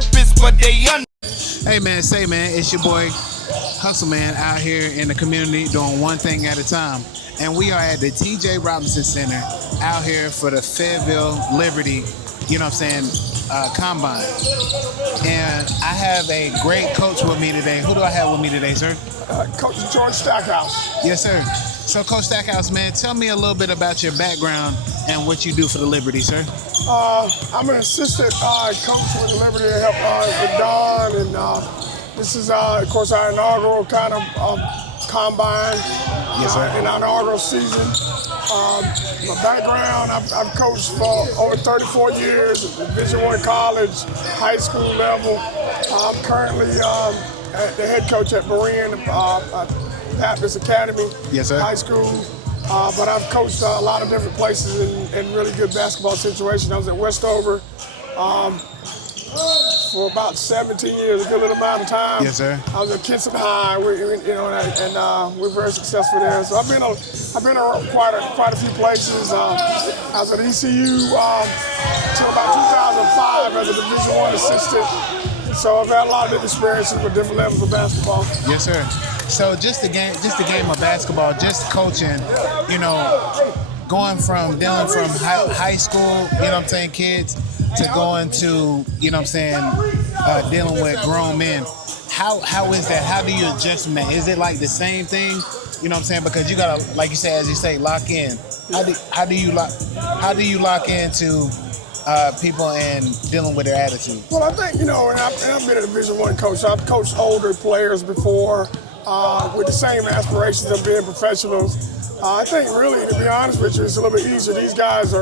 purpose, but they Hey man, say man, it's your boy Hustle Man out here in the community doing one thing at a time. And we are at the TJ Robinson Center out here for the Fayetteville Liberty, you know what I'm saying, combine. And I have a great coach with me today. Who do I have with me today, sir? Coach GEORGE STACKHOUSE. Yes, sir. So Coach Stackhouse, man, tell me a little bit about your background and what you do for the Liberty, sir. I'm an assistant coach with the Liberty to help with Don, and this is, of course, our inaugural kind of combine. Yes, sir. In our inaugural season. My background, I've coached for over 34 years at Division I college, high school level. I'm currently the head coach at Berean Baptist Academy, yes, sir. high school. But I've coached a lot of different places in really good basketball situations. I was at Westover for about 17 years, a good little amount of time. Yes, sir. I was at Kinston High, and we're very successful there. So I've been around quite a few places. I was at ECU till about 2005 as a Division I assistant. So I've had a lot of different experiences with different levels of basketball. Yes, sir. So just the game of basketball, just coaching, you know, going from dealing from high school, you know what I'm saying, kids, to going to, you know what I'm saying, dealing with grown men. How is that? How do you adjust from that? Is it like the same thing? You know what I'm saying? Because you gotta, like you say, as you say, lock in. How do you lock into people and dealing with their attitude? Well, I think, you know, and I've been a Division I coach. So I've coached older players before with the same aspirations of being professionals. I think really, to be honest with you, it's a little bit easier. These guys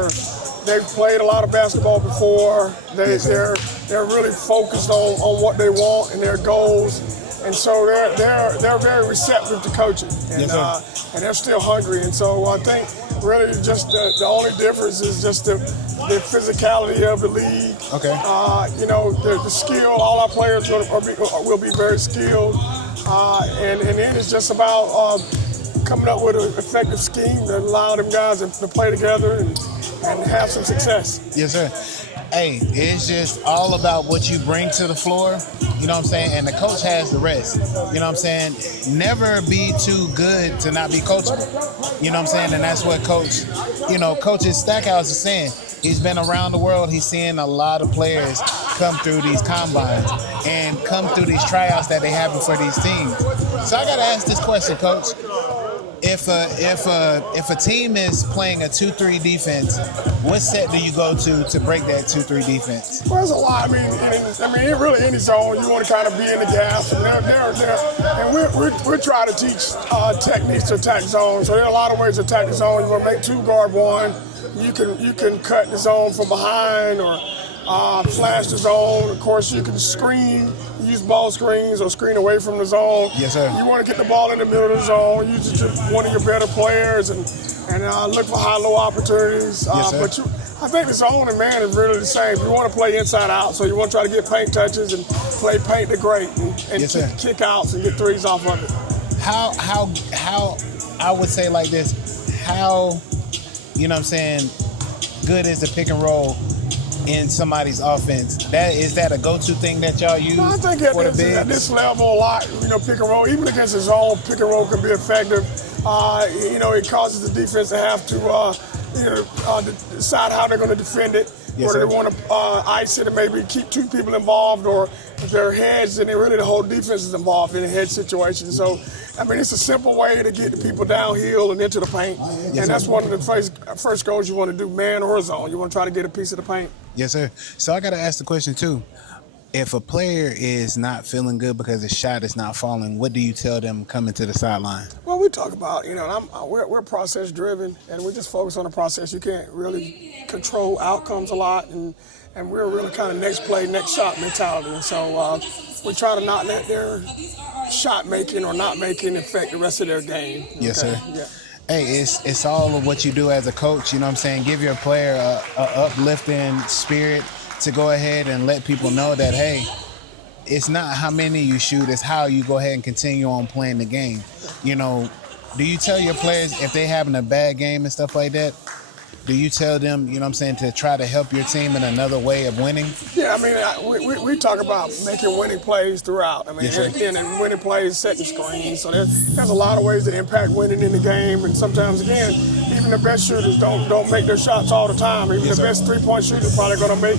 they've played a lot of basketball before. They're really focused on what they want and their goals, and so they're very receptive to coaching, and yes, and they're still hungry. And so I think really just the only difference is just the physicality of the league. Okay. You know, the skill. All our players will be very skilled, and then it's just about coming up with an effective scheme that allow them guys to play together and have some success. Yes, sir. Hey, it's just all about what you bring to the floor, you know what I'm saying? And the coach has the rest, you know what I'm saying? Never be too good to not be coachable, you know what I'm saying? And that's what Coach Stackhouse is saying. He's been around the world. He's seeing a lot of players come through these combines and come through these tryouts that they have for these teams. So I got to ask this question, Coach. If a team is playing a 2-3 defense, what set do you go to break that 2-3 defense? Well, there's a lot. I mean, in really any zone, you want to kind of be in the gas, and we're trying to teach techniques to attack zones. So there are a lot of ways to attack the zone. You want to make 2 guard 1. You can cut the zone from behind or flash the zone. Of course, you can screen. Use ball screens or screen away from the zone. Yes, sir. You want to get the ball in the middle of the zone. Use it to one of your better players and look for high-low opportunities. Yes, sir. But I think the zone and man is really the same. You want to play inside out, so you want to try to get paint touches and play paint to great and yes, kick outs and get threes off of it. How I would say like this, how, you know what I'm saying, good is the pick and roll in somebody's offense? Is that a go-to thing that y'all use? I think at this level a lot, you know, pick and roll, even against the zone, pick and roll can be effective. You know, it causes the defense to have to decide how they're going to defend it. Yes, whether sir. they want to ice it and maybe keep 2 people involved, or if they're heads, then really the whole defense is involved in a head situation. So, I mean, it's a simple way to get the people downhill and into the paint. Yes, and that's one of the first goals you want to do, man or zone. You want to try to get a piece of the paint. Yes, sir. So I got to ask the question, too. If a player is not feeling good because the shot is not falling, what do you tell them coming to the sideline? Well, we talk about, you know, we're process driven, and we just focus on the process. You can't really control outcomes a lot, and we're really kind of next play, next shot mentality. And so we try to not let their shot making or not making affect the rest of their game. Yes, okay? sir. Yeah. Hey, it's all of what you do as a coach, you know what I'm saying? Give your player a uplifting spirit to go ahead and let people know that, hey, it's not how many you shoot, it's how you go ahead and continue on playing the game. You know, do you tell your players if they having a bad game and stuff like that, do you tell them, you know what I'm saying, to try to help your team in another way of winning? Yeah, I mean, we talk about making winning plays throughout. I mean, Yes, sir. and winning plays setting screens. So there's a lot of ways to impact winning in the game. And sometimes, again, even the best shooters don't make their shots all the time. Even Yes, the sir. best three-point shooters probably going to make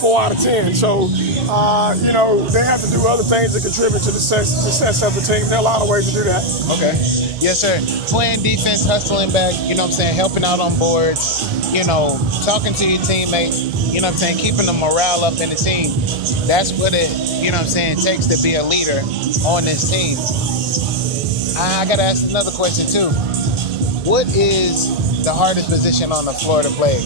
4 out of 10. So, you know, they have to do other things to contribute to the success of the team. There are a lot of ways to do that. Okay. Yes, sir. Playing defense, hustling back, you know what I'm saying, helping out on boards, you know, talking to your teammate, you know what I'm saying, keeping the morale up in the team. That's what it, you know what I'm saying, takes to be a leader on this team. I got to ask another question, too. What is the hardest position on the floor to play?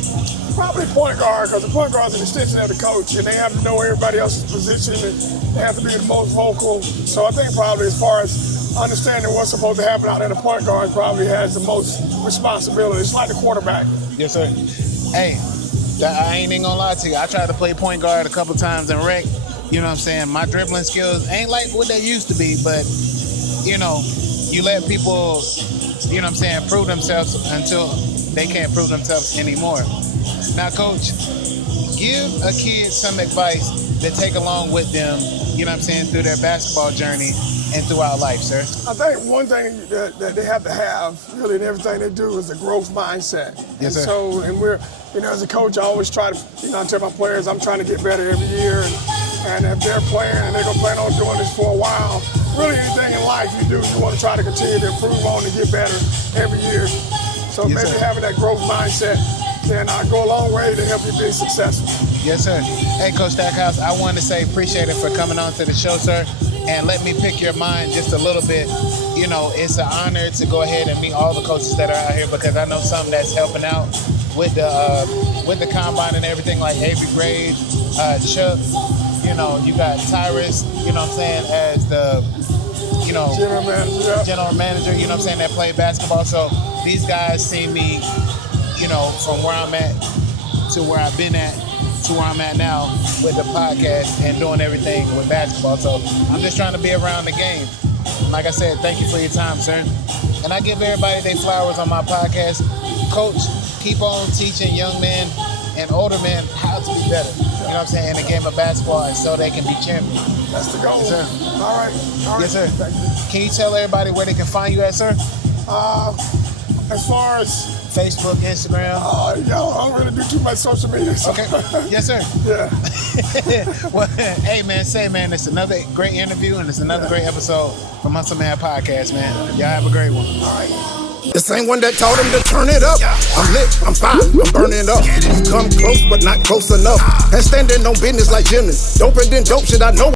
Probably point guard, because the point guard is an extension of the coach, and they have to know everybody else's position, and they have to be the most vocal. So I think probably as far as understanding what's supposed to happen out there, the point guard probably has the most responsibility. It's like the quarterback. Yes, sir. Hey, I ain't even gonna lie to you. I tried to play point guard a couple times in rec. You know what I'm saying? My dribbling skills ain't like what they used to be, but, you know, you let people, you know what I'm saying, prove themselves until they can't prove themselves anymore. Now, Coach, give a kid some advice to take along with them, you know what I'm saying, through their basketball journey and throughout life, sir. I think one thing that they have to have, really, in everything they do is a growth mindset. Yes, sir. And so, and we're, you know, as a coach, I always try to, you know, I tell my players I'm trying to get better every year. And if they're playing and they're going to plan on doing this for a while, really anything in life you do, you want to try to continue to improve on and get better every year. So Yes, maybe sir. having that growth mindset can go a long way to help you be successful. Yes, sir. Hey, Coach Stackhouse, I wanted to say appreciate it for coming on to the show, sir, and let me pick your mind just a little bit. You know, it's an honor to go ahead and meet all the coaches that are out here, because I know some that's helping out with the combine and everything, like Avery Graves, Chuck. You know, you got Tyrus, you know what I'm saying, as the, you know, General manager, yeah. general manager, you know what I'm saying, that play basketball. So these guys see me, you know, from where I'm at to where I've been at to where I'm at now with the podcast and doing everything with basketball. So I'm just trying to be around the game. And like I said, thank you for your time, sir. And I give everybody their flowers on my podcast. Coach, keep on teaching young men and older men how to be better. You know what I'm saying, in the game of basketball, and so they can be champions. That's the goal. Yes, sir. All right. Yes, sir. Thank you. Can you tell everybody where they can find you at, sir? As far as, Facebook, Instagram. y'all, I don't really do too much social media. So. Okay. Yes, sir. Yeah. Well, hey, man, it's another great interview, and it's another great episode from Muscle Man Podcast, man. Y'all have a great one. All right. The same one that told him to turn it up. I'm lit, I'm fine, I'm burning up. You come close, but not close enough. And standing on business like gymnasts. Doper than dope shit, I know.